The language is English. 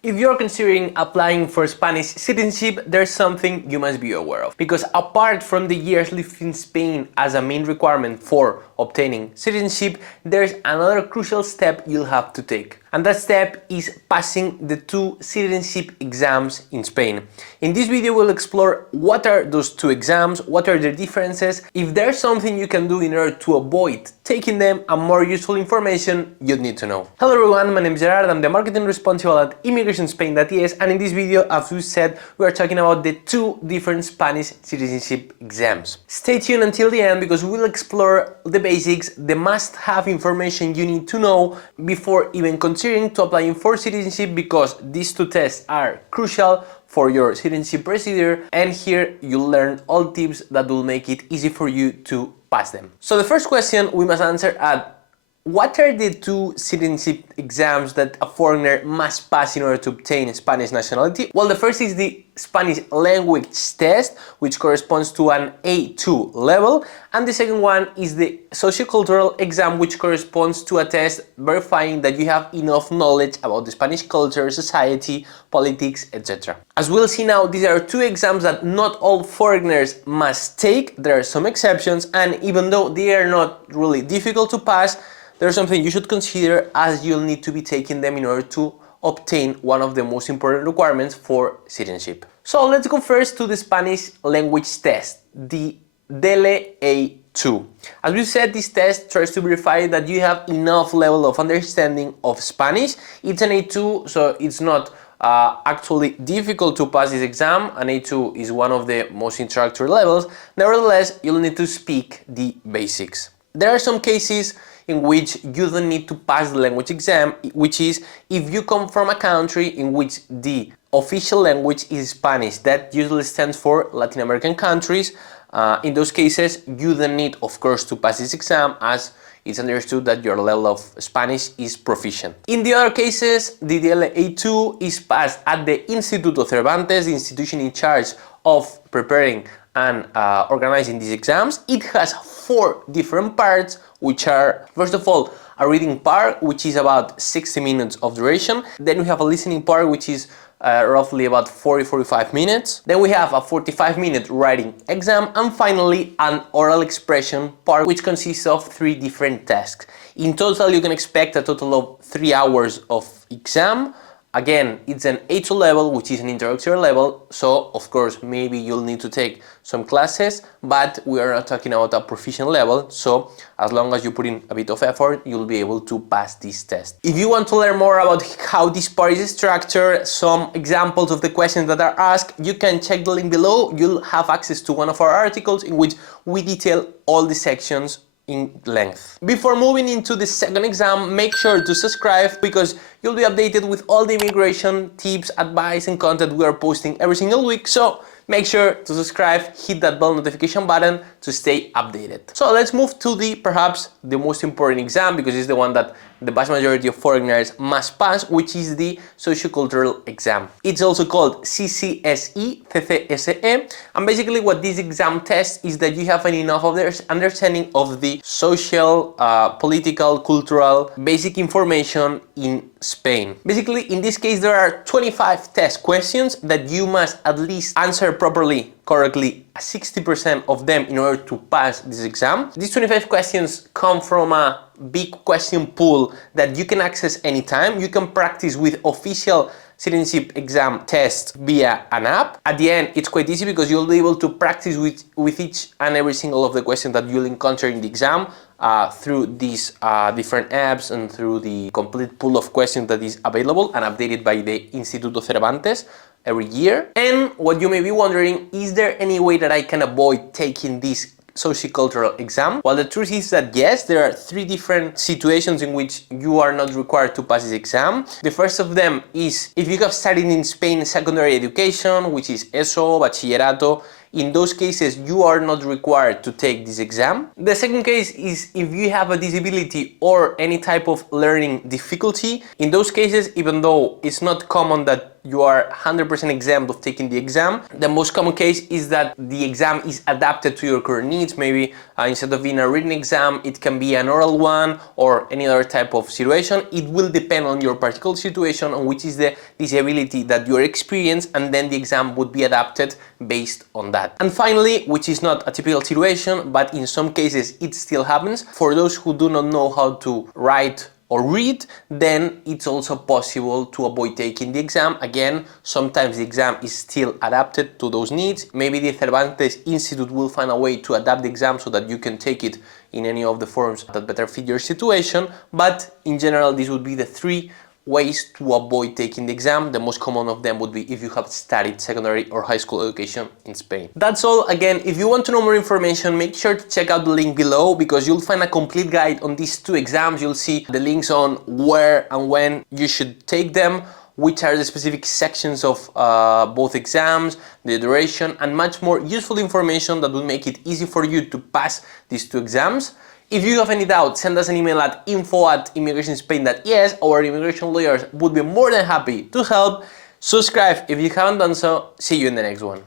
If you're considering applying for Spanish citizenship, there's something you must be aware of. Because apart from the years lived in Spain as a main requirement for obtaining citizenship, there's another crucial step you'll have to take. And that step is passing the 2 citizenship exams in Spain. In this video, we'll explore what are those 2 exams, what are their differences, if there's something you can do in order to avoid taking them, and more useful information you'd need to know. Hello everyone, my name is Gerard, I'm the marketing responsible at immigrationspain.es, and in this video, as we said, we are talking about the 2 different Spanish citizenship exams. Stay tuned until the end because we'll explore the basics, the must-have information you need to know before even considering to applying for citizenship, because these 2 tests are crucial for your citizenship procedure, and here you'll learn all tips that will make it easy for you to pass them. So the first question we must answer at: what are the 2 citizenship exams that a foreigner must pass in order to obtain Spanish nationality? Well, the first is the Spanish language test, which corresponds to an A2 level, and the second one is the sociocultural exam, which corresponds to a test verifying that you have enough knowledge about the Spanish culture, society, politics, etc. As we'll see now, these are 2 exams that not all foreigners must take. There are some exceptions, and even though they are not really difficult to pass, there's something you should consider, as you'll need to be taking them in order to obtain one of the most important requirements for citizenship. So let's go first to the Spanish language test, the DELE A2. As we said, this test tries to verify that you have enough level of understanding of Spanish. It's an A2, so it's not actually difficult to pass this exam. An A2 is one of the most introductory levels. Nevertheless, you'll need to speak the basics. There are some cases in which you don't need to pass the language exam, which is if you come from a country in which the official language is Spanish. That usually stands for Latin American countries. In those cases, you don't need, of course, to pass this exam, as it's understood that your level of Spanish is proficient. In the other cases, the DELE A2 is passed at the Instituto Cervantes, the institution in charge of preparing and organizing these exams. It has 4 different parts, which are, first of all, a reading part, which is about 60 minutes of duration. Then we have a listening part, which is roughly about 40-45 minutes. Then we have a 45-minute writing exam, and finally an oral expression part, which consists of 3 different tasks. In total, you can expect a total of 3 hours of exam. Again, it's an A2 level, which is an introductory level, so of course maybe you'll need to take some classes, but we are not talking about a proficient level, so as long as you put in a bit of effort, you'll be able to pass this test. If you want to learn more about how this part is structured, some examples of the questions that are asked, you can check the link below. You'll have access to one of our articles in which we detail all the sections in length. Before moving into the second exam, make sure to subscribe, because you'll be updated with all the immigration tips, advice, and content we are posting every single week. So make sure to subscribe, hit that bell notification button to stay updated. So let's move to perhaps the most important exam, because it's the one that the vast majority of foreigners must pass, which is the sociocultural exam. It's also called CCSE, CCSE, and basically what this exam tests is that you have enough of their understanding of the social, political, cultural, basic information in Spain. Basically, in this case, there are 25 test questions that you must at least answer properly, correctly, 60% of them in order to pass this exam. These 25 questions come from a big question pool that you can access anytime. You can practice with official citizenship exam tests via an app. At the end, it's quite easy because you'll be able to practice with each and every single of the questions that you'll encounter in the exam through these different apps and through the complete pool of questions that is available and updated by the Instituto Cervantes every year. And what you may be wondering, is there any way that I can avoid taking this sociocultural exam? Well, the truth is that yes, there are 3 different situations in which you are not required to pass this exam. The first of them is if you have studied in Spain secondary education, which is ESO, Bachillerato. In those cases, you are not required to take this exam. The second case is if you have a disability or any type of learning difficulty. In those cases, even though it's not common that you are 100% exempt of taking the exam. The most common case is that the exam is adapted to your current needs. Maybe instead of being a written exam, it can be an oral one or any other type of situation. It will depend on your particular situation, on which is the disability that you experience, and then the exam would be adapted based on that. And finally, which is not a typical situation, but in some cases it still happens, for those who do not know how to write or read, then it's also possible to avoid taking the exam. Again, sometimes the exam is still adapted to those needs. Maybe the Cervantes Institute will find a way to adapt the exam so that you can take it in any of the forms that better fit your situation, but in general, these would be the three ways to avoid taking the exam. The most common of them would be if you have studied secondary or high school education in Spain. That's all. Again, if you want to know more information, make sure to check out the link below, because you'll find a complete guide on these two exams. You'll see the links on where and when you should take them, which are the specific sections of both exams, the duration, and much more useful information that will make it easy for you to pass these two exams. If you have any doubts, send us an email at info@immigrationspain.es. Our immigration lawyers would be more than happy to help. Subscribe if you haven't done so. See you in the next one.